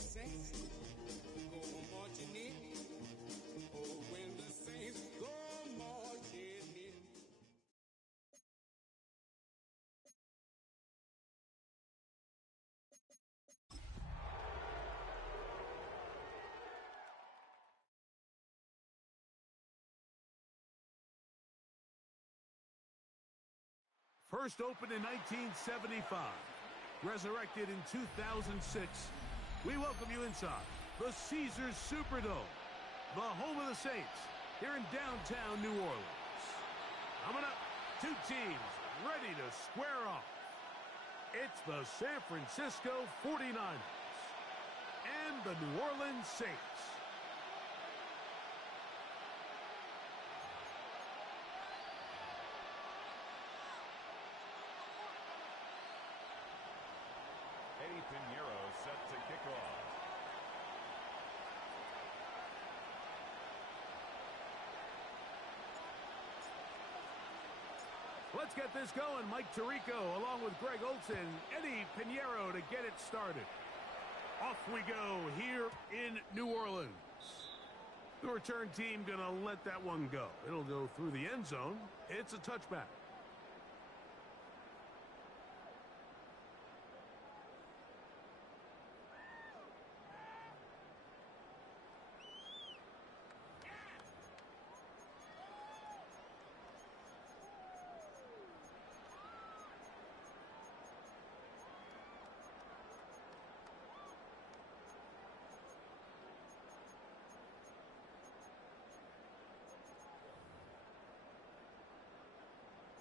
saints go marching in, oh, when the saints go marching in. First opened in 1975, resurrected in 2006, we welcome you inside the Caesars Superdome, the home of the Saints, here in downtown New Orleans. Coming up, two teams ready to square off. It's the San Francisco 49ers and the New Orleans Saints. Eddie Pinheiro set to kick off. Let's get this going. Mike Tirico along with Greg Olson, Eddie Pinheiro to get it started. Off we go here in New Orleans. The return team gonna let that one go. It'll go through the end zone. It's a touchback.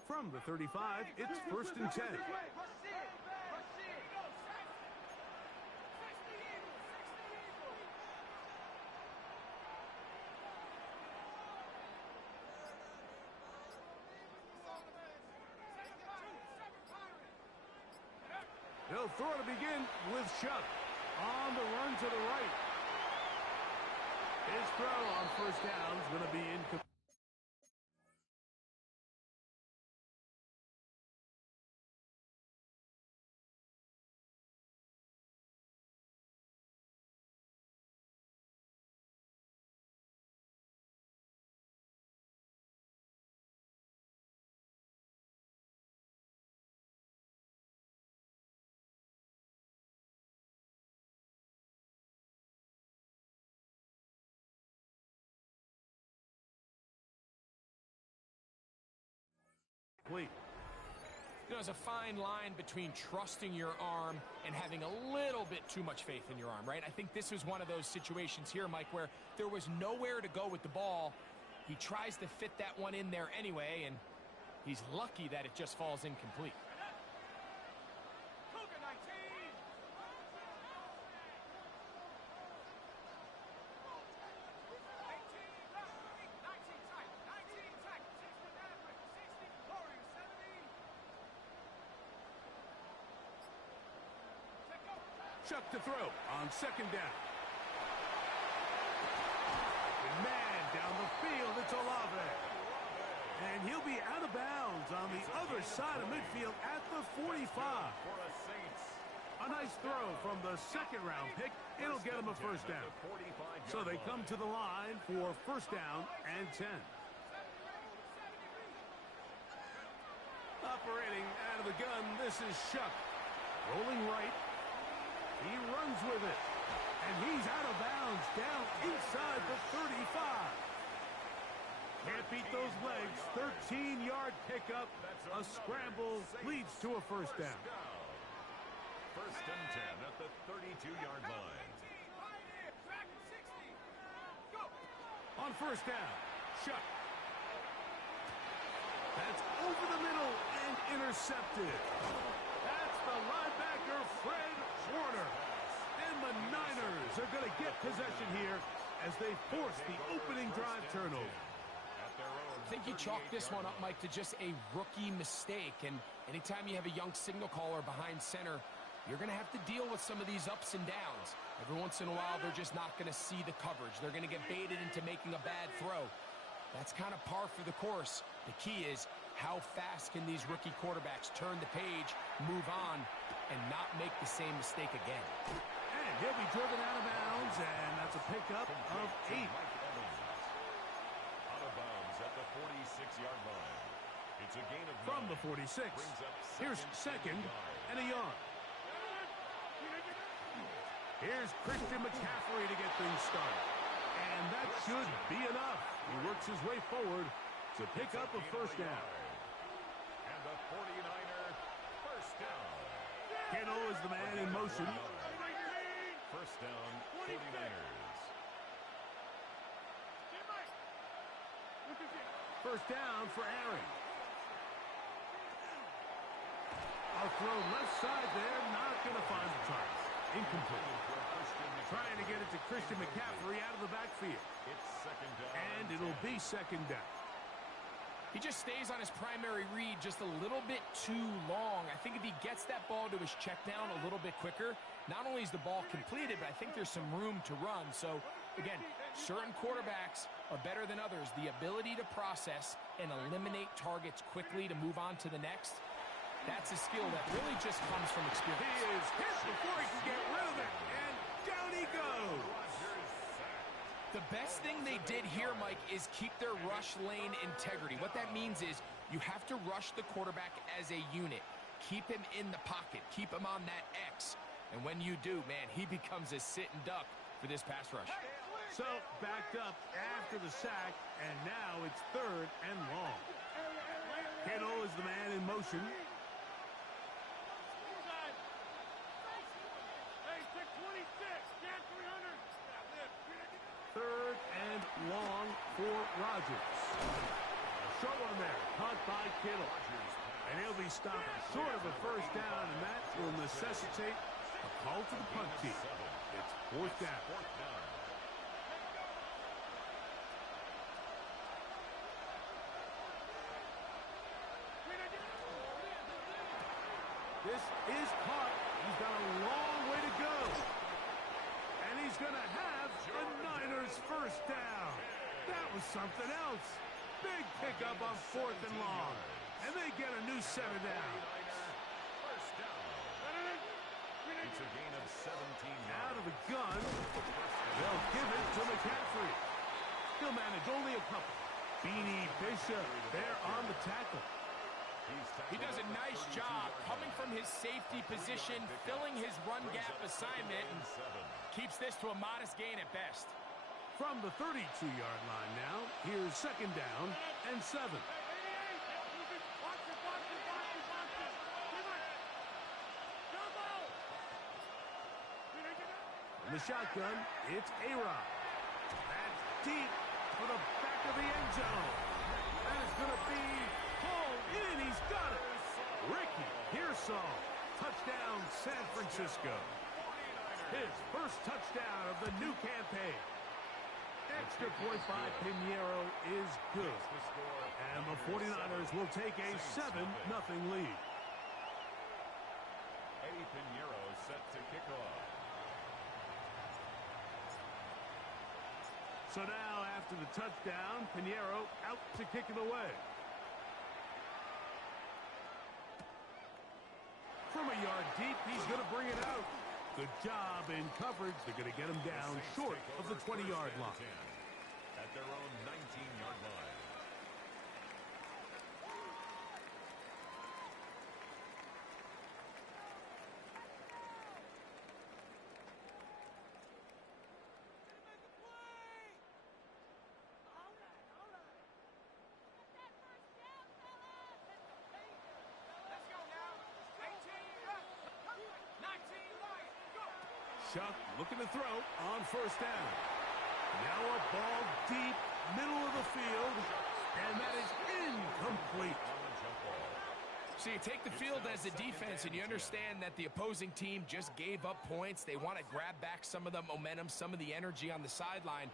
From the 35, it's 1st and 10. They'll throw to begin with Shuck. On the run to the right. His throw on 1st down is going to be incomplete. There's a fine line between trusting your arm and having a little bit too much faith in your arm, right? I think this was one of those situations here, Mike, where there was nowhere to go with the ball. He tries to fit that one in there anyway, and he's lucky that it just falls incomplete. Chuck to throw on 2nd down. Man down the field, it's Olave. And he'll be out of bounds on the other side of midfield at the 45. A nice throw from the 2nd-round pick. It'll get him a 1st down. So they come to the line for 1st down and 10. Operating out of the gun, this is Shuck. Rolling right. He runs with it, and he's out of bounds down inside the 35. Can't beat those legs. 13-yard pickup. A scramble leads to a 1st down. 1st and 10 at the 32-yard line. On 1st down, Shuck. That's over the middle and intercepted. That's the linebacker, Fred Warner. And the Niners are going to get possession here as they force the opening drive turnover. I think you chalk this one up, Mike, to just a rookie mistake. And anytime you have a young signal caller behind center, you're going to have to deal with some of these ups and downs. Every once in a while, they're just not going to see the coverage. They're going to get baited into making a bad throw. That's kind of par for the course. The key is, How fast can these rookie quarterbacks turn the page, move on, and not make the same mistake again? And he'll be driven out of bounds, and that's a pickup of 8. Out of bounds at the 46-yard line. It's a gain of 9. From the 46, here's second and a yard. Here's Christian McCaffrey to get things started. And that should be enough. He works his way forward to pick up a first down. And the 49er first down. Kittle is the man in motion. First down, 49ers. First down for Aaron. A throw left side there, not going to find the target. Incomplete. Trying to get it to Christian McCaffrey out of the backfield. It's second down. And it'll be second down. He just stays on his primary read just a little bit too long. I think if he gets that ball to his check down a little bit quicker, not only is the ball completed, but I think there's some room to run. So, again, certain quarterbacks are better than others. The ability to process and eliminate targets quickly to move on to the next, that's a skill that really just comes from experience. He is hit before he can get rid of it, and down he goes. The best thing they did here, Mike, is keep their rush lane integrity. What that means is you have to rush the quarterback as a unit. Keep him in the pocket. Keep him on that X. And when you do, man, he becomes a sitting duck for this pass rush. So, backed up after the sack, and now it's third and long. Kittle is the man in motion. Third and long for Rodgers. A short one there, caught by Kittle. And he'll be stopped short of a first down, and that will necessitate a call to the punt team. It's fourth down. This is caught. He's got a long way to go. And he's going to have the Niners first down. That was something else. Big pickup on fourth and long. And they get a new center down. First down. It's a gain of 17 yards. Out of the gun. They'll give it to McCaffrey. He'll manage only a couple. Beanie Bishop there on the tackle. He does a nice job coming from his safety position, filling his run gap assignment, and keeps this to a modest gain at best. From the 32-yard line now, here's second down and 7. In the shotgun, it's A-Rod. That's deep for the back of the end zone. That is going to be pulled in. He's got it. Ricky Pearsall. Touchdown, San Francisco. His first touchdown of the new campaign. Extra point by Pinheiro is good. And the 49ers will take a 7-0 lead. Eddie Pinheiro set to kick off. So now, after the touchdown, Pinheiro out to kick it away. From a yard deep, he's going to bring it out. Good job in coverage. They're going to get him down short of the 20-yard line. At their own 19-yard line. Chuck looking to throw on first down. Now a ball deep, middle of the field, and that is incomplete. So you take the field as a defense, and you understand that the opposing team just gave up points. They want to grab back some of the momentum, some of the energy on the sideline.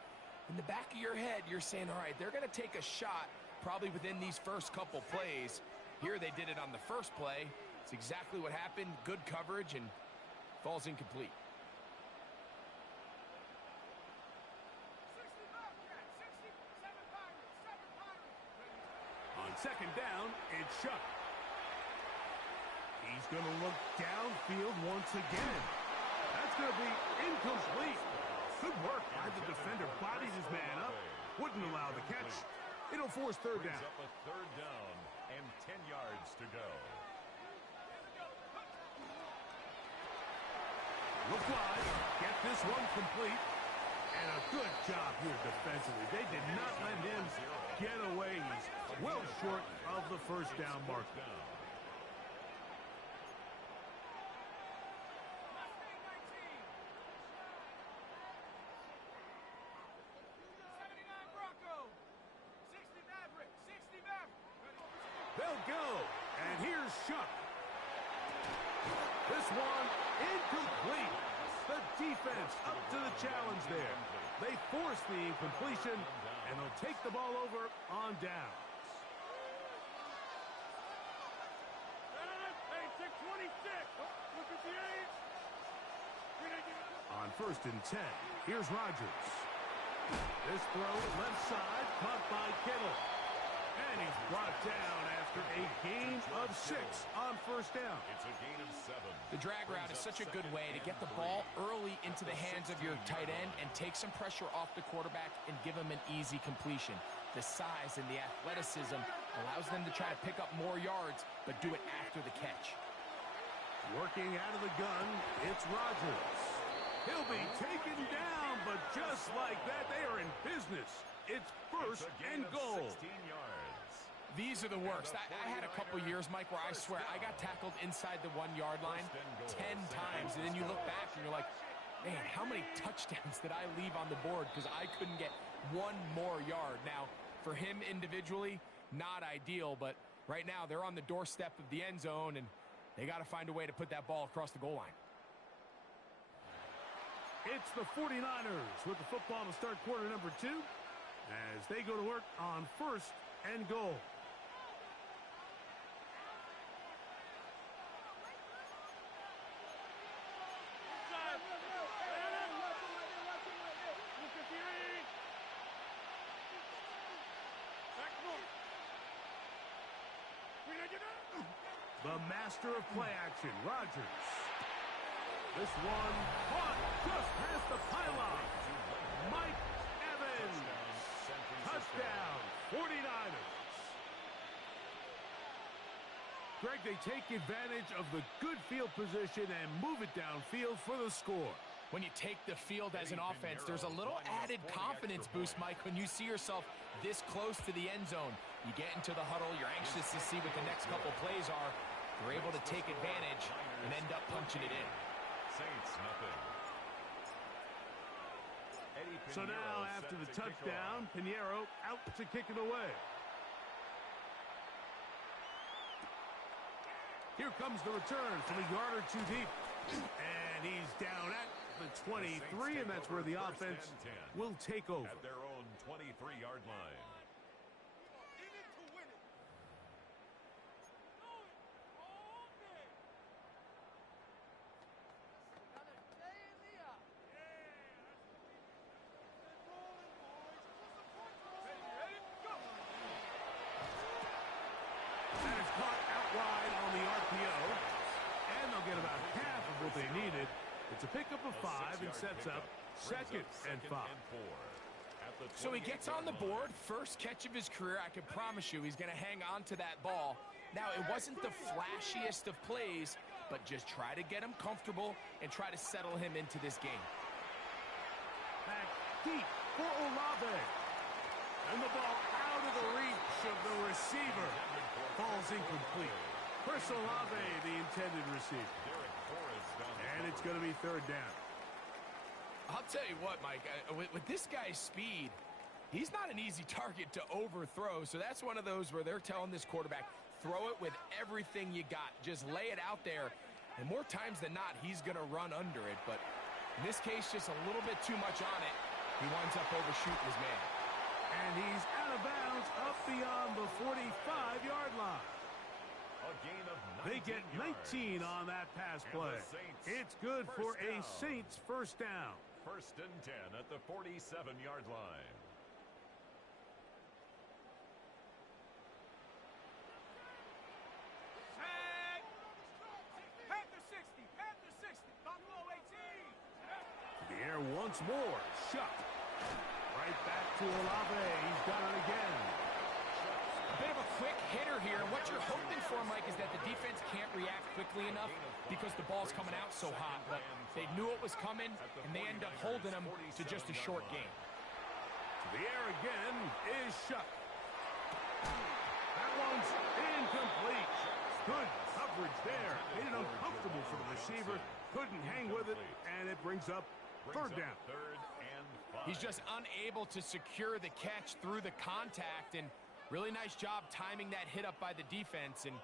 In the back of your head, you're saying, all right, they're going to take a shot probably within these first couple plays. Here they did it on the first play. It's exactly what happened. Good coverage, and falls incomplete. On second down, it's Shough. He's going to look downfield once again. That's going to be incomplete. Good work by the defender. Bodied his man up. Wouldn't allow the catch. It'll force third down. Up a third down and 10 yards to go. Look wide. Get this one complete. And a good job here defensively. They did not let him get away. He's well short of the first down marker. They'll go. And here's Shough. This one incomplete. The defense up to the challenge there. They force the incompletion, and they'll take the ball over on downs. On 1st and 10, here's Rodgers. This throw left side, caught by Kittle. And he's brought down after a gain of 6 on first down. It's a gain of 7. The drag route is such a good way to get the ball early into the hands of your tight end and take some pressure off the quarterback and give him an easy completion. The size and the athleticism allows them to try to pick up more yards, but do it after the catch. Working out of the gun, it's Rodgers. He'll be taken down, but just like that, they are in business. It's first and goal. 16 yards. These are the worst. I had a couple years, Mike, where I swear I got tackled inside the 1-yard line 10 times, and then you look back and you're like, man, how many touchdowns did I leave on the board because I couldn't get one more yard? Now, for him individually, not ideal, but right now they're on the doorstep of the end zone, and they got to find a way to put that ball across the goal line. It's the 49ers with the football to start quarter number 2 as they go to work on 1st and goal. The master of play action, Rodgers. This one caught just past the pylon. Mike Evans. Touchdown, 49ers. Greg, they take advantage of the good field position and move it downfield for the score. When you take the field as an offense, there's a little added confidence boost, Mike, when you see yourself this close to the end zone. You get into the huddle, you're anxious to see what the next couple plays are. You're able to take advantage and end up punching it in. Saints, nothing. So now, after the touchdown, Pinheiro out to kick it away. Here comes the return from a yard or 2 deep. And he's down at the 23, and that's where the offense will take over. At their own 23-yard line. That is caught out wide on the RPO. And they'll get about half of what they needed. It's a pickup of 5 and sets up 2nd and 5. So he gets on the board, first catch of his career. I can promise you he's going to hang on to that ball. Now, it wasn't the flashiest of plays, but just try to get him comfortable and try to settle him into this game. Back deep for Olave. And the ball out of the reach of the receiver. Ball's incomplete. Chris Olave, the intended receiver. And it's going to be 3rd down. I'll tell you what, Mike, with this guy's speed, he's not an easy target to overthrow. So that's one of those where they're telling this quarterback, throw it with everything you got. Just lay it out there. And more times than not, he's going to run under it. But in this case, just a little bit too much on it. He winds up overshooting his man. And he's out of bounds up beyond the 45-yard line. They get 19 on that pass play. It's good for a Saints first down. 1st and 10 at the 47-yard line. once more. Shuck. Right back to Olave. He's got it again. A bit of a quick hitter here. And what you're hoping for, Mike, is that the defense can't react quickly enough because the ball's coming out so hot. But they knew it was coming, and they end up holding them to just a short game. To the air again is Shuck. That one's incomplete. Good coverage there. Made it uncomfortable for the receiver. Couldn't hang with it, and it brings up third down. He's just unable to secure the catch through the contact, and really nice job timing that hit up by the defense. And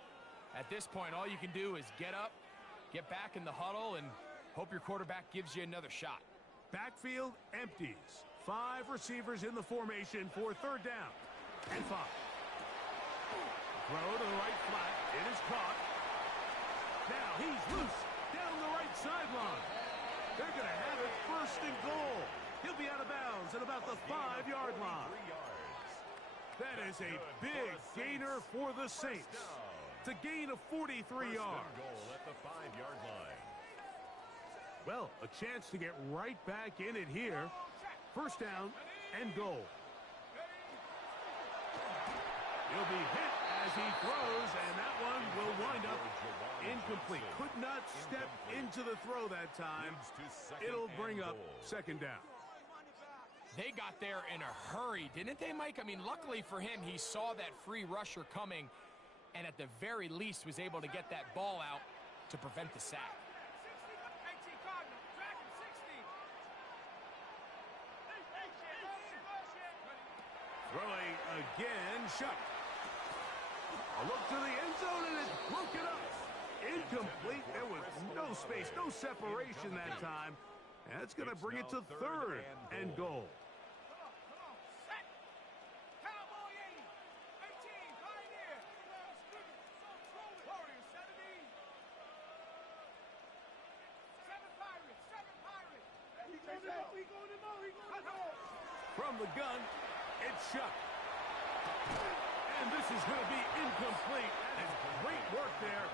at this point, all you can do is get up, get back in the huddle, and hope your quarterback gives you another shot. Backfield empties. 5 receivers in the formation for third down and 5. Throw to the right flat. It is caught. Now he's loose down the right sideline. They're going to have it first and goal. He'll be out of bounds at about the 5-yard line. That is a big gainer for the Saints. It's a gain of 43 yards. At the 5-yard line. Well, a chance to get right back in it here. First down and goal. He'll be hit as he throws, and that one will wind up incomplete. Could not step into the throw that time. It'll bring up second down. They got there in a hurry, didn't they, Mike? I mean, luckily for him, he saw that free rusher coming, and at the very least was able to get that ball out to prevent the sack. Throwing again, Shuck. A look to the end zone, and it's broken up. Incomplete. There was no space, no separation that time. And that's going to bring it to third and goal. From the gun, it's Shuck. And this is going to be incomplete. That is great work there,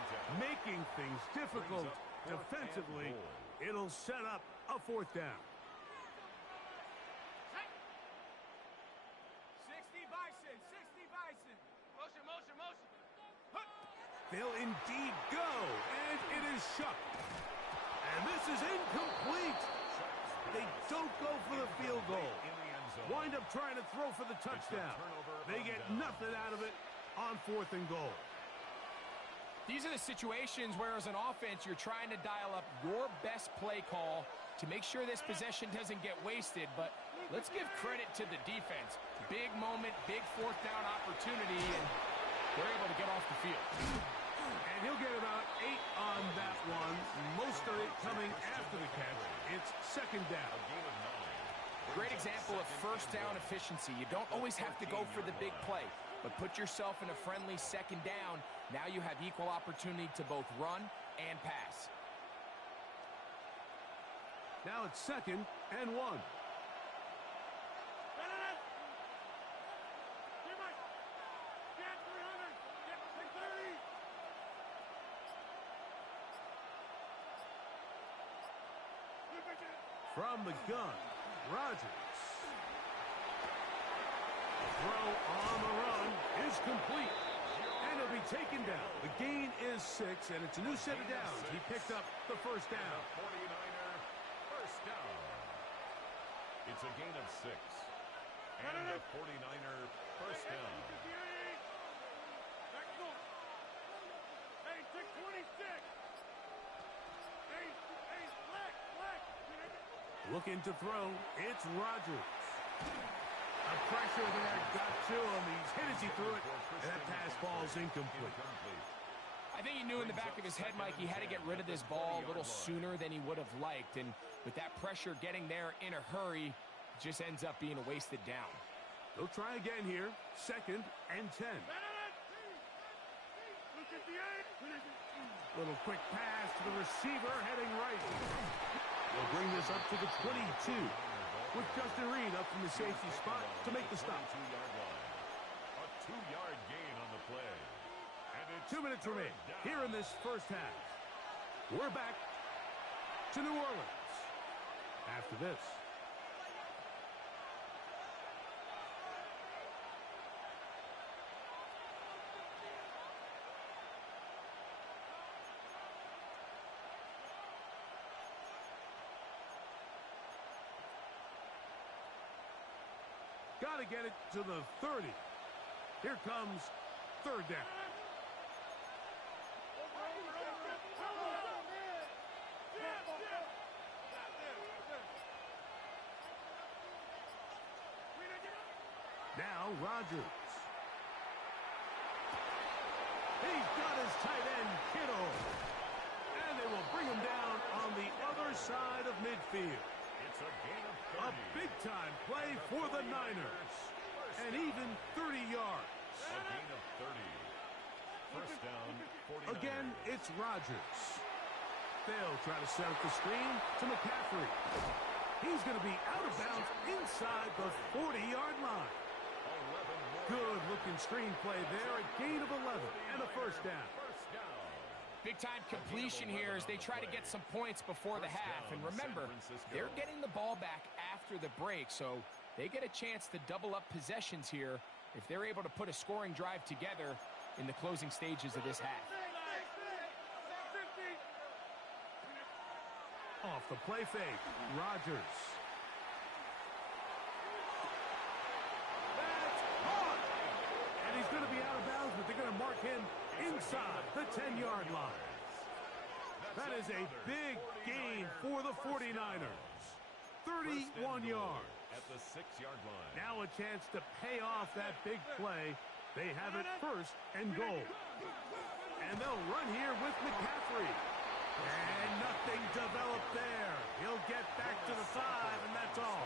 making things difficult defensively. It'll set up a fourth down. 60 Bison, 60 Bison. Motion, motion, motion. They'll indeed go, and it is Shuck. And this is incomplete. They don't go for the field goal. Wind up trying to throw for the touchdown. They get nothing out of it on fourth and goal. These are the situations where, as an offense, you're trying to dial up your best play call to make sure this possession doesn't get wasted. But let's give credit to the defense. Big moment, big fourth down opportunity, and they're able to get off the field. And he'll get about 8 on that one. Most of it coming after the catch. It's second down. Great example of first down efficiency. You don't always have to go for the big play, but put yourself in a friendly second down. Now you have equal opportunity to both run and pass. Now it's second and 1. From the gun, Rodgers. Throw on the run is complete. And he'll be taken down. The gain is 6, and it's a new set of downs. He picked up the first down. 49er, first down. It's a gain of 6. And a 49er, first down. Hey, 26. Looking to throw, it's Rodgers. A pressure there got to him. He's hit as he threw it, and that pass ball's incomplete. I think he knew in the back of his head, Mike, he had to get rid of this ball a little sooner than he would have liked. And with that pressure getting there in a hurry, it just ends up being a wasted down. They'll try again here. Second and 10. Little quick pass to the receiver heading right. They'll bring this up to the 22 with Justin Reed up from the safety spot to make the stop. A 2-yard gain on the play. And it's 2 minutes remain here in this first half. We're back to New Orleans. after this. Got to get it to the 30. Here comes third down. Now Rodgers. He's got his tight end, Kittle. And they will bring him down on the other side of midfield. It's a gain of 30. A big-time play for the Niners. And even 30 yards. A gain of 30. First down, 49ers. Again, it's Rodgers. They'll try to set up the screen to McCaffrey. He's going to be out of bounds inside the 40-yard line. Good-looking screen play there, a gain of 11 and a first down. Big-time completion here as they try to get some points before the half. And remember, they're getting the ball back after the break, so they get a chance to double up possessions here if they're able to put a scoring drive together in the closing stages of this half. Off the play fake, Rodgers. That's caught! And he's going to be out of bounds, but they're going to mark him inside the 10-yard line. That is a big gain for the 49ers. 31 yards. At the 6-yard line. Now a chance to pay off that big play. They have it first and goal. And they'll run here with McCaffrey. And nothing developed there. He'll get back to the 5, and that's all.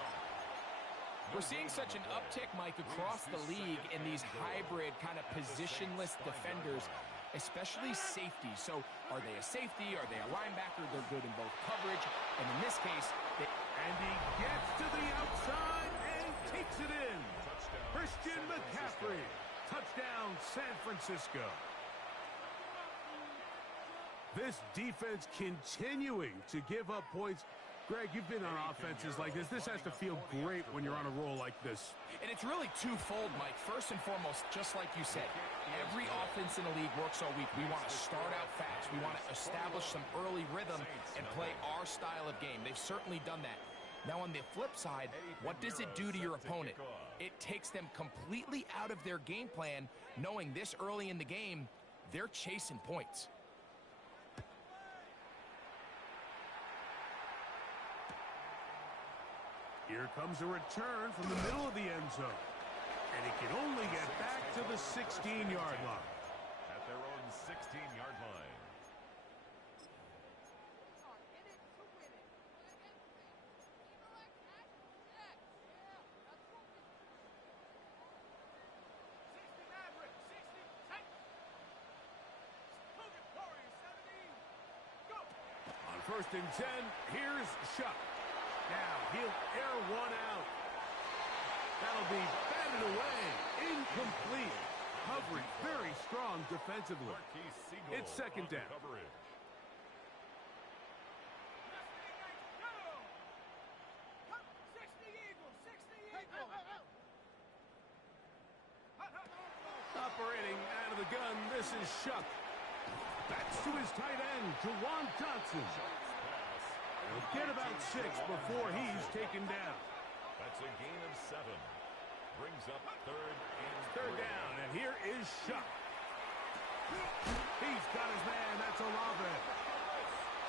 We're seeing such an uptick, Mike, across the league in these hybrid kind of positionless defenders, especially safety. So are they a safety? Are they a linebacker? They're good in both coverage. And in this case, and he gets to the outside and takes it in. Christian McCaffrey. Touchdown, San Francisco. This defense continuing to give up points. Greg, you've been on offenses like this. This has to feel great when you're on a roll like this. And it's really twofold, Mike. First and foremost, just like you said, every offense in the league works all week. We want to start out fast. We want to establish some early rhythm and play our style of game. They've certainly done that. Now, on the flip side, what does it do to your opponent? It takes them completely out of their game plan, knowing this early in the game, they're chasing points. Here comes a return from the middle of the end zone. And he can only get back to the 16-yard line. At their own 16-yard line. On 1st and 10, here's Shuck. Now he'll air one out. That'll be batted away. Incomplete. Coverage very strong defensively. It's second down. Operating out of the gun, this is Shuck. That's to his tight end, Juwan Johnson. He'll get about 6 before he's taken down. That's a gain of 7. Brings up third down, and here is Shuck. He's got his man. That's Olave.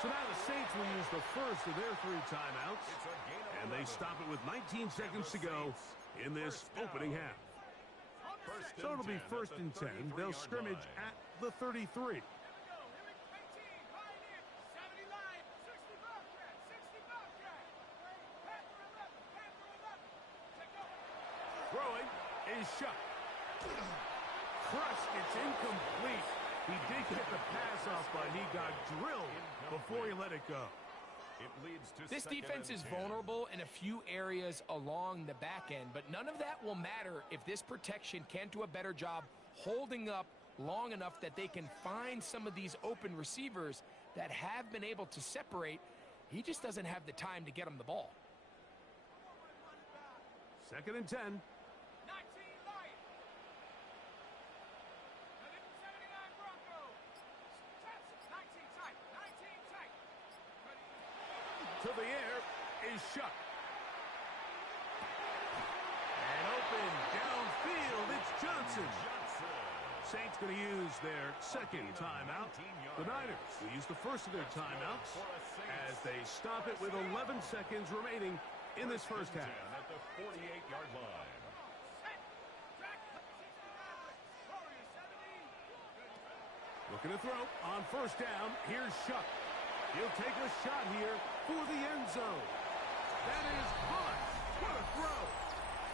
So now the Saints will use the first of their 3 timeouts, and they stop it with 19 seconds to go in this opening half. So it'll be 1st and 10. They'll scrimmage at the 33. Throwing is Shuck. Crushed, it's incomplete. He did get the pass off, but he got drilled before he let it go. This defense is vulnerable in a few areas along the back end, but none of that will matter if this protection can't do a better job holding up long enough that they can find some of these open receivers that have been able to separate He just doesn't have the time to get him the ball. 2nd and 10. 19 Lions. 79 Broncos. 19 tight. 19 tight. To the air is Shuck. And open downfield, it's Johnson. Saints going to use their 2nd timeout. The Niners will use the first of their timeouts as they stop it with 11 seconds remaining in this first half. At the 48-yard line. Looking to throw on 1st down. Here's Shuck. He'll take a shot here for the end zone. That is caught. What a throw.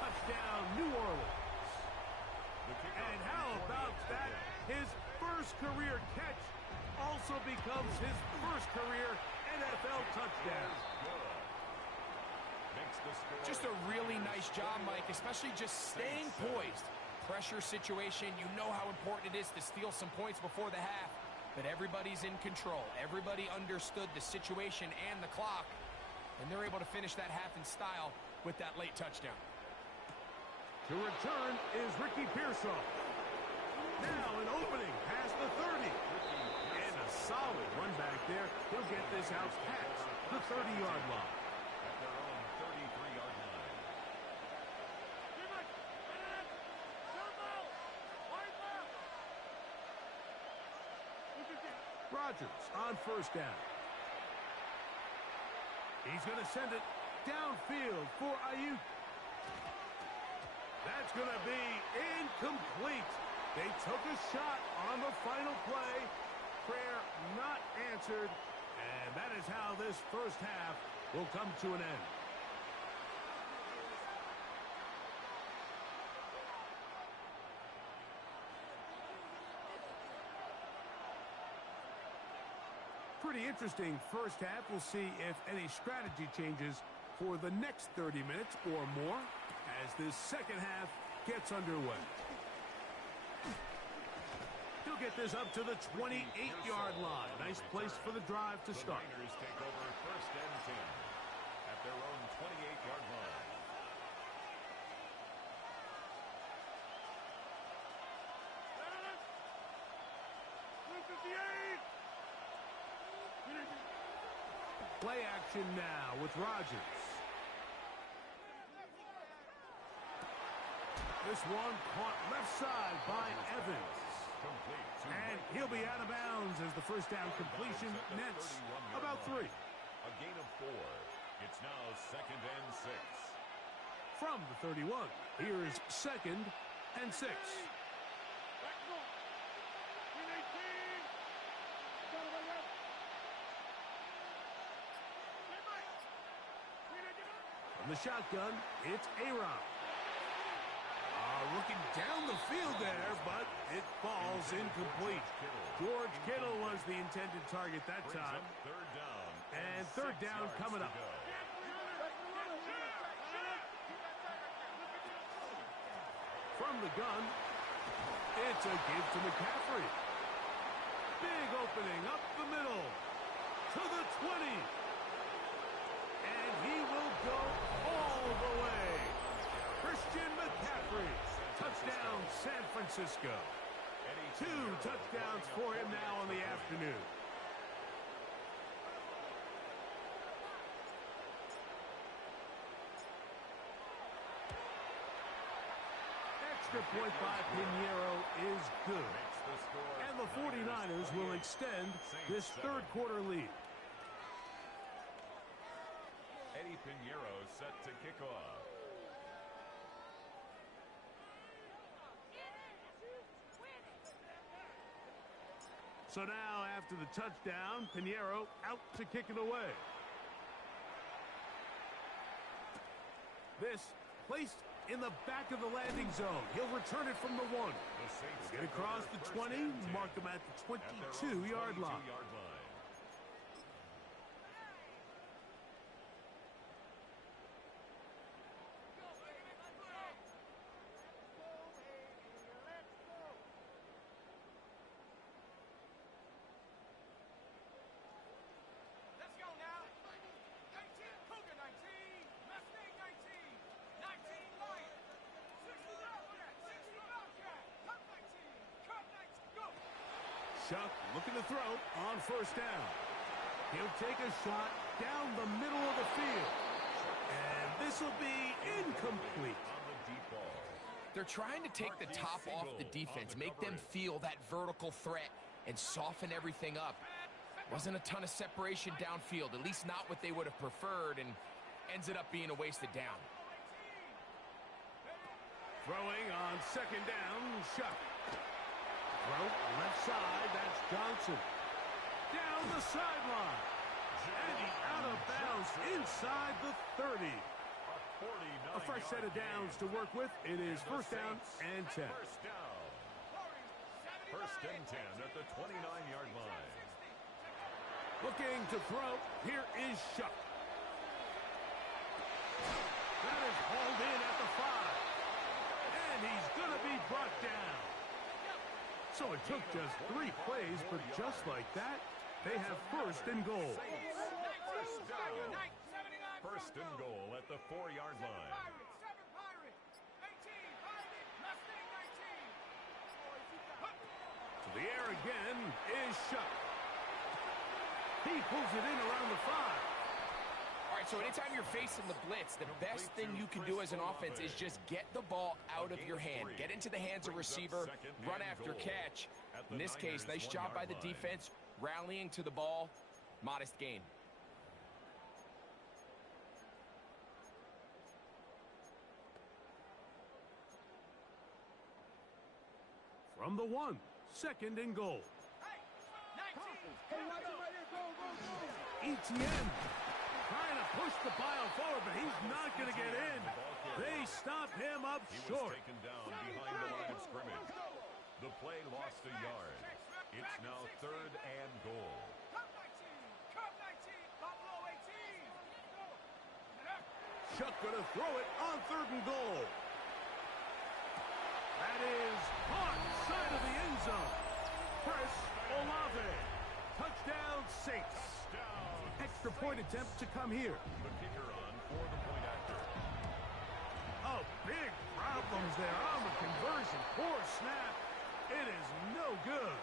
Touchdown, New Orleans. And how about that? His first career catch also becomes his first career NFL touchdown. Just a really nice job, Mike, especially just staying poised. Pressure situation, you know how important it is to steal some points before the half, but everybody's in control. Everybody understood the situation and the clock, and they're able to finish that half in style with that late touchdown. To return is Ricky Pearsall. Now an opening past the 30. And a solid run back there. He'll get this out past the 30-yard line. At their own 33-yard line. Rodgers on 1st down. He's going to send it downfield for Ayuk. That's going to be incomplete. They took a shot on the final play. Prayer not answered. And that is how this first half will come to an end. Pretty interesting first half. We'll see if any strategy changes for the next 30 minutes or more as this second half gets underway. He'll get this up to the 28-yard line. Nice place for the drive to start. The Niners take over 1st and 10 at their own 28-yard line. Play action now with Rodgers. This one caught left side by Evans. Complete to And Mike he'll be out of bounds as the first down completion nets about 3. A gain of 4. It's now 2nd and 6. From the 31, here is 2nd and 6. From the shotgun, it's Aaron. Looking down the field there, but it falls incomplete. George Kittle was the intended target that time. 3rd down. And 3rd down coming up. From the gun, it's a give to McCaffrey. Big opening up the middle to the 20. And he will go all the way. Christian McCaffrey. Touchdown, San Francisco. 2 touchdowns for him now in the afternoon. Extra point by Pinheiro is good. And the 49ers will extend this 3rd quarter lead. Eddie Pinheiro set to kick off. So now, after the touchdown, Pinheiro out to kick it away. This placed in the back of the landing zone. He'll return it from the 1. Get across the 20, mark him at the 22-yard line. Looking to throw on first down. He'll take a shot down the middle of the field. And this will be incomplete. On the deep ball. They're trying to take the top off the defense, make them feel that vertical threat, and soften everything up. Wasn't a ton of separation downfield, at least not what they would have preferred, and ends up being a wasted down. Throwing on second down, Shuck. Throw left side, that's Johnson. Down the sideline. And he's out of bounds inside the 30. A fresh set of downs to work with. It is first down and 10. First down. First and 10 at the 29-yard line. Looking to throw. Here is Shuck. That is hauled in at the 5. And he's going to be brought down. So it took just 3 plays, but just like that, they have first and goal. First down. First and goal at the 4-yard line. To the air again is Shuck. He pulls it in around the 5. All right, so anytime you're facing the blitz, the best thing you can do as an offense is just get the ball out of your hand. Get into the hands of receiver, run after catch. In this case, nice job by the defense, rallying to the ball. Modest gain. From the 1, second and goal. Etienne trying to push the pile forward, but he's not going to get in. They stop him up short. He was taken down behind the line of scrimmage. The play lost a yard. It's now third and goal. Shuck going to throw it on third and goal. That is caught side of the end zone. Chris Olave. Touchdown Saints. Extra point attempt to come here. The kicker on for the point after. Oh, big problems there on the conversion. Poor snap. It is no good.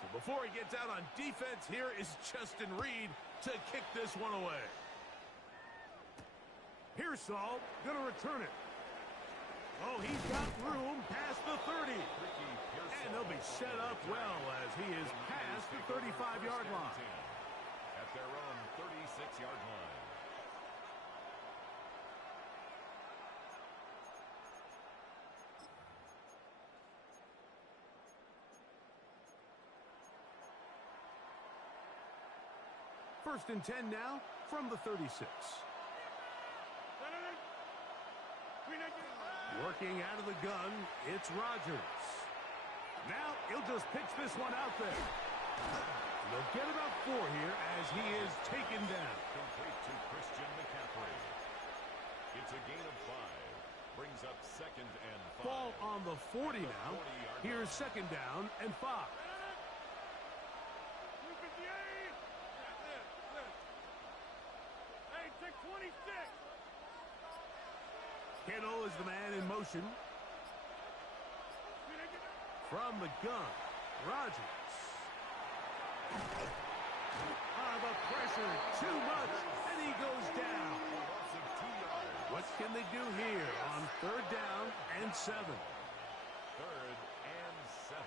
So before he gets out on defense, here is Justin Reed to kick this one away. Pearsall going to return it. Oh, he's got room past the 30. And they'll be set up well as he is past the 35-yard line. At their own 36-yard line. First and 10 now from the 36. Working out of the gun, it's Rodgers. Now he'll just pitch this one out there. They'll get about 4 here as he is taken down. Complete to Christian McCaffrey. It's a gain of 5. Brings up second and 5. Ball on the 40 now. Here's second down and 5. Kittle is the man in motion. From the gun, Rodgers. The pressure, too much, and he goes down. What can they do here on third down and 7? Third and 7.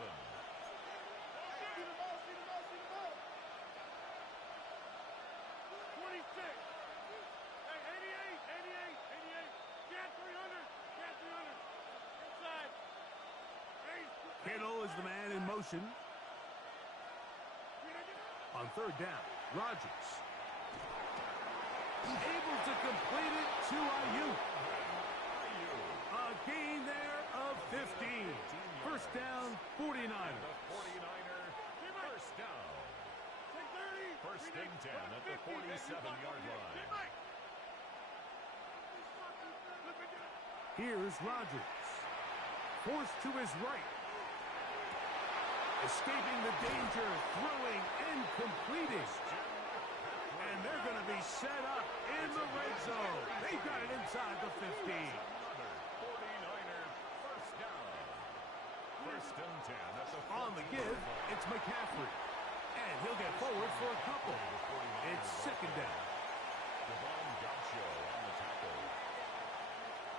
Kittle is the man in motion. On third down, Rodgers. Able to complete it to Ayuk. A gain there of 15. First down, 49ers. The 49er, first down. First and 10 at the 47-yard line. Here's Rodgers. Forced to his right. Escaping the danger, throwing and completing. And they're going to be set up in the red zone. They got it inside the 15. On the give, it's McCaffrey. And he'll get forward for a couple. It's second down. Devon Gaucho on the tackle.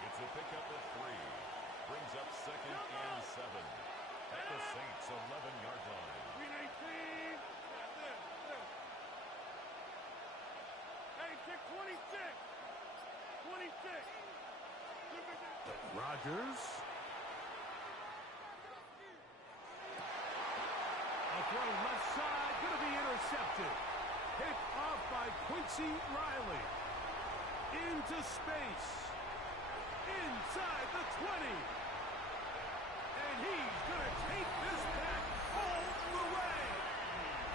It's a pickup of 3. Brings up second and 7. At the Saints' 11-yard line. 319. Hey, 26. 26. Rodgers. A throw left side, going to be intercepted. Picked off by Quincy Riley. Into space. Inside the 20. And he's going to take this back all the way.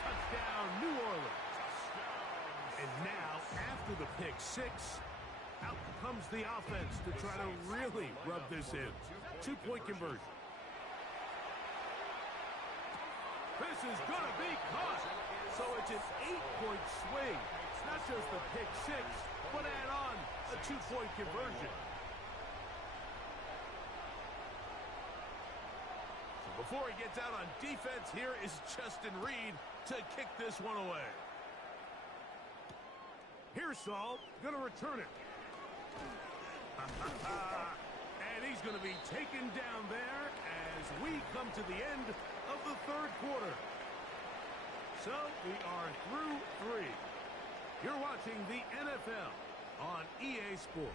Touchdown, New Orleans. And now, after the pick 6, out comes the offense to try to really rub this in. 2-point conversion. This is going to be caught. So it's an 8-point swing. Not just the pick 6, but add on a 2-point conversion. So before he gets out on defense, here is Justin Reed to kick this one away. Here's Saul, going to return it. And he's going to be taken down there as we come to the end of the third quarter. So we are through 3. You're watching the NFL on EA Sports.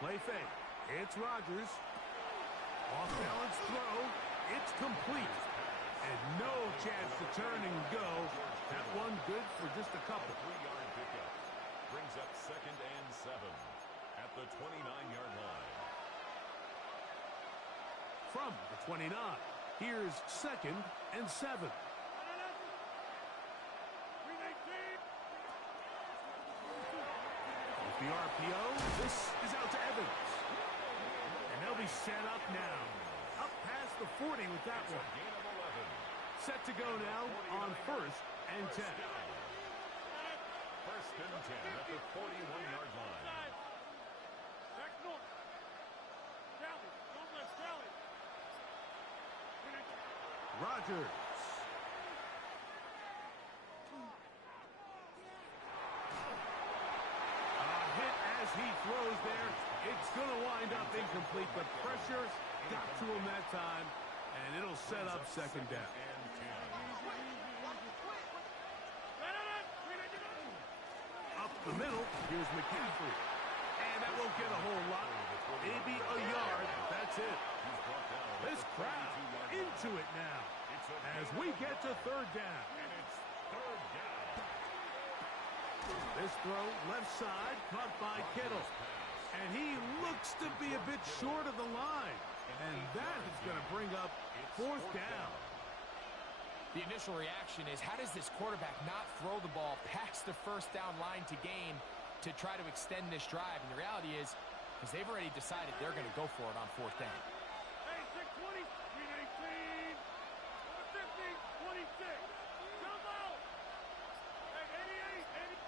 Play fake. It's Rodgers. Off balance throw. It's complete. And no chance to turn and go. That one good for just a couple. 3-yard pickup. Brings up second and 7 at the 29-yard line. From the 29, here's second and 7. With the RPO, this is out to Evans. And they'll be set up now. Up past the 40 with that one. Gain of 11. Set to go now on first and 10. First and 10 at the 41-yard line. Rodgers. As he throws there, it's going to wind up incomplete. The pressure got to him that time, and it'll set up second down. Up the middle, here's McCaffrey. And that won't get a whole lot. Maybe a yard. That's it. This crowd into it now as we get to third down. This throw, left side, caught by Kittle. And he looks to be a bit short of the line. And that is going to bring up fourth down. The initial reaction is, how does this quarterback not throw the ball past the first down line to gain to try to extend this drive? And the reality is, because they've already decided they're going to go for it on fourth down. Hey, 620, 319, 50, 26. Jump out. Hey, 88, 80.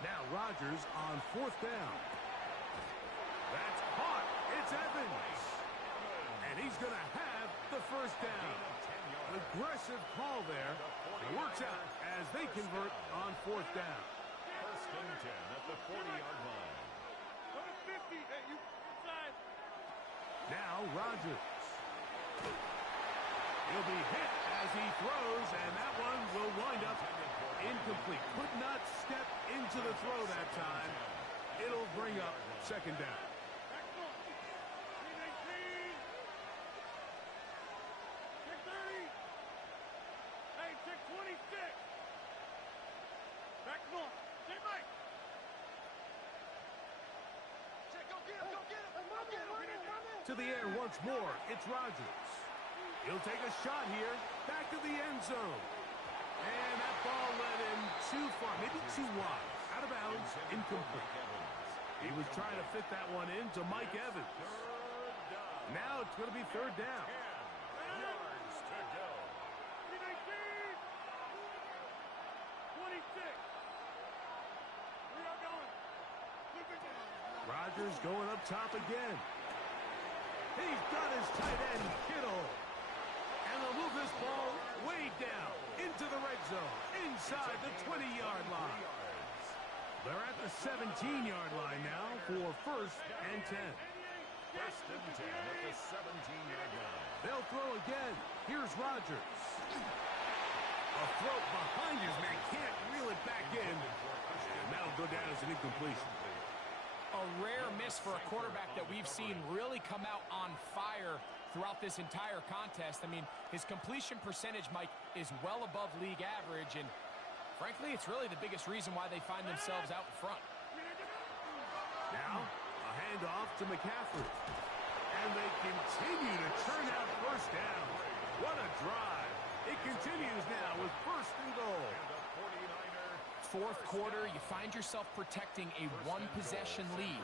Now Rodgers on fourth down. That's caught. It's Evans. And he's going to have the first down. An aggressive call there. It works out as they convert on fourth down. First and 10 at the 40-yard line. 50, hey, you inside. Now Rodgers. He'll be hit as he throws, and that one will wind up incomplete. Could not step into the throw that time. It'll bring up second down. Back north. 319. 630. Hey, 626. Back north. Say Mike. Go get him, go get him. Go get him. To the air once more, it's Rodgers. He'll take a shot here, back to the end zone. And that ball led him too far, maybe too wide. Out of bounds, incomplete. He was trying to fit that one in to Mike Evans. Now it's going to be third down. 10 yards to go. 26. We are going. Rodgers going up top again. He's got his tight end, Kittle. And they'll move this ball way down into the red zone, inside the 20-yard line. They're at the 17-yard line now for first and 10. First and 10 at the 17-yard line. They'll throw again. Here's Rodgers. A throw behind his man. Can't reel it back in. And that'll go down as an incompletion. A rare miss for a quarterback that we've seen really come out on fire throughout this entire contest. I mean, his completion percentage, Mike, is well above league average, and frankly, it's really the biggest reason why they find themselves out in front. Now, a handoff to McCaffrey. And they continue to turn out first down. What a drive. It continues now with first and goal. Fourth quarter, you find yourself protecting a one-possession lead.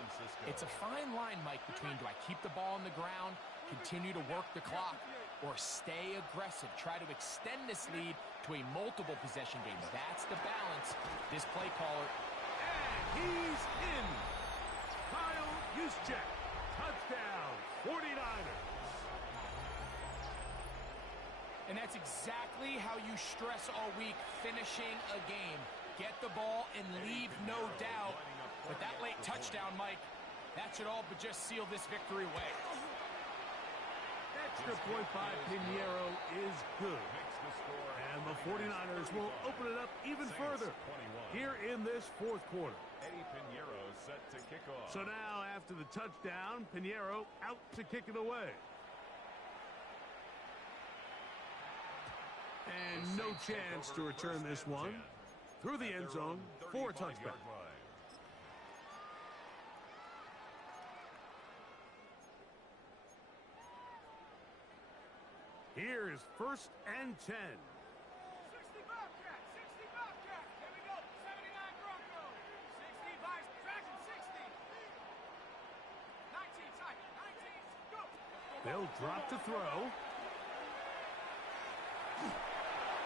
It's a fine line, Mike, between do I keep the ball on the ground, continue to work the clock, or stay aggressive, try to extend this lead to a multiple possession game. That's the balance this play caller. And he's in. Kyle Juszczyk, touchdown, 49ers. And that's exactly how you stress all week, finishing a game. Get the ball and leave no doubt. But that late touchdown, Mike, that should all but just seal this victory away. Extra point by Pinheiro is good. And the 49ers will open it up even further here in this fourth quarter. Eddie Pinheiro set to kick off. So now, after the touchdown, Pinheiro out to kick it away. And no chance to return this one through the end zone for a touchback. Here is first and 10. 60 Bobcat, 60 Bobcat. Here we go. 79 Broncos. 60 Vice Dragon, 60. 19 Tiger, 19. Go. They'll drop to throw.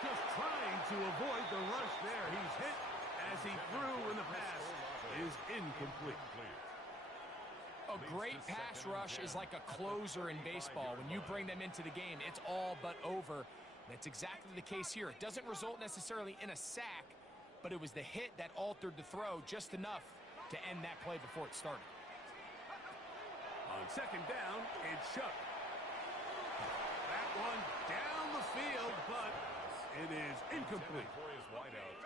Just trying to avoid the rush there. He's hit as he threw when the pass is incomplete. A great pass rush is like a closer in baseball. When you bring them into the game, it's all but over. That's exactly the case here. It doesn't result necessarily in a sack, but it was the hit that altered the throw just enough to end that play before it started. On second down, it's Shook. That one down the field, but it is incomplete.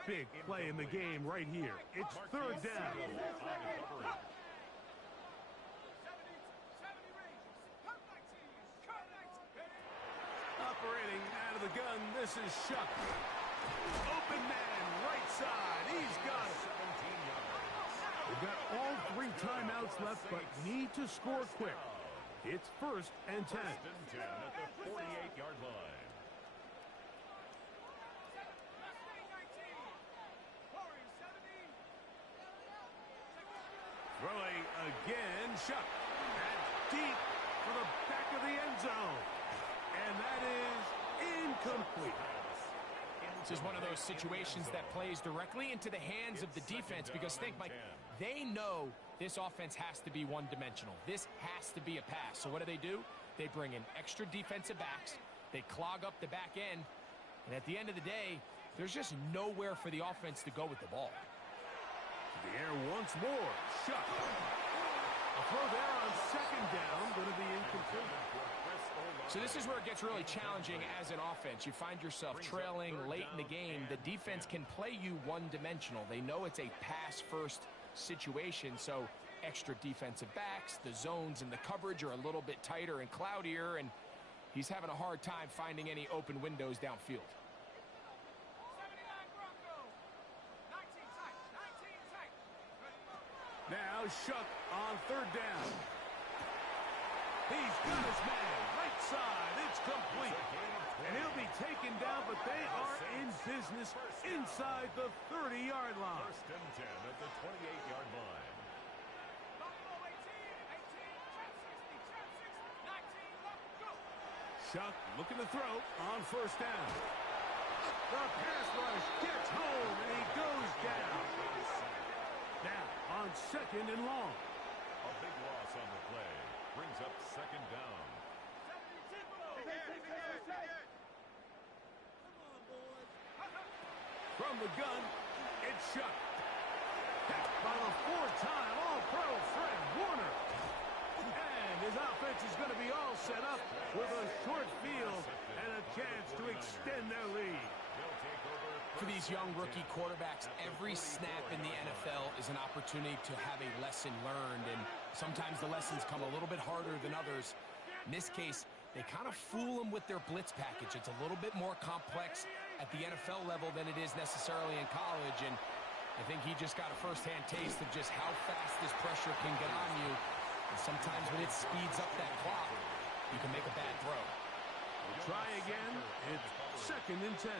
Big play in the game right here. It's third down. Operating out of the gun, this is Shook. Open man, right side. He's got it. They've got all 3 timeouts left, but need to score quick. It's first and 10. First and 10 at the 48-yard line. Throwing again, Shook. That's deep for the back of the end zone. And that is incomplete. This is one of those situations that plays directly into the hands of the defense because think, Mike, they know this offense has to be one-dimensional. This has to be a pass. So what do? They bring in extra defensive backs. They clog up the back end. And at the end of the day, there's just nowhere for the offense to go with the ball. The air once more. Shook. A throw there on second down. Going to be incomplete. So this is where it gets really challenging as an offense. You find yourself trailing late in the game. The defense can play you one-dimensional. They know it's a pass-first situation, so extra defensive backs, the zones and the coverage are a little bit tighter and cloudier, and he's having a hard time finding any open windows downfield. 79 Broncos. 19 tight, 19 tight. Now Shook on third down. He's got his man. Right side. It's complete. And he'll be taken down, but they are in business inside the 30-yard line. First and 10 at the 28-yard line. Buffalo 18, 18, trap 60, 19. Chuck looking to throw on first down. The pass rush gets home, and he goes down. Now on second and long. A big loss on the play. Brings up second down. From the gun, it's Chuck. Hit by the four-time All-Pro Fred Warner. And his offense is going to be all set up with a short field and a chance to extend their lead. For these young rookie quarterbacks, every snap in the NFL is an opportunity to have a lesson learned, and sometimes the lessons come a little bit harder than others. In this case, they kind of fool them with their blitz package. It's a little bit more complex at the NFL level than it is necessarily in college, and I think he just got a first-hand taste of just how fast this pressure can get on you. And sometimes when it speeds up that clock, you can make a bad throw. Try again. It's second and 10.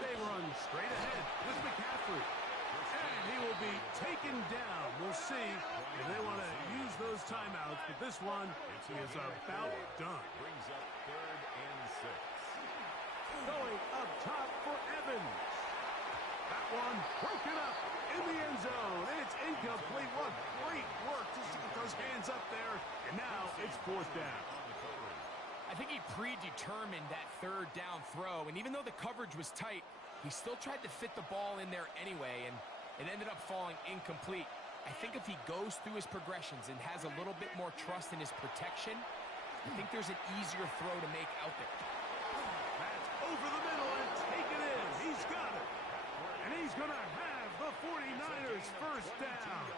They run straight ahead with McCaffrey. And he will be taken down. We'll see if they want to use those timeouts, but this one is about done. Brings up third and 6. Going up top for Evans. That one broken up in the end zone. It's incomplete. What great work just to get those hands up there. And now it's fourth down. I think he predetermined that third down throw, and even though the coverage was tight, he still tried to fit the ball in there anyway, and it ended up falling incomplete. I think if he goes through his progressions and has a little bit more trust in his protection, I think there's an easier throw to make out there. That's over the middle and taken in. He's got it. And he's going to have the 49ers first down.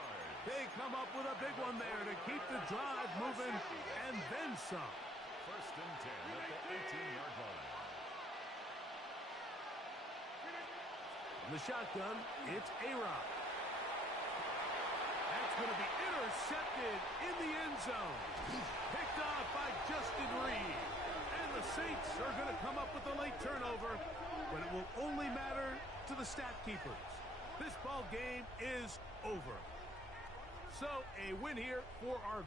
They come up with a big one there to keep the drive moving and then some. First and 10 at the 18-yard line. In the shotgun, it's A-Rod. That's going to be intercepted in the end zone. Picked off by Justin Reed. And the Saints are going to come up with a late turnover, but it will only matter to the stat keepers. This ball game is over. So a win here for our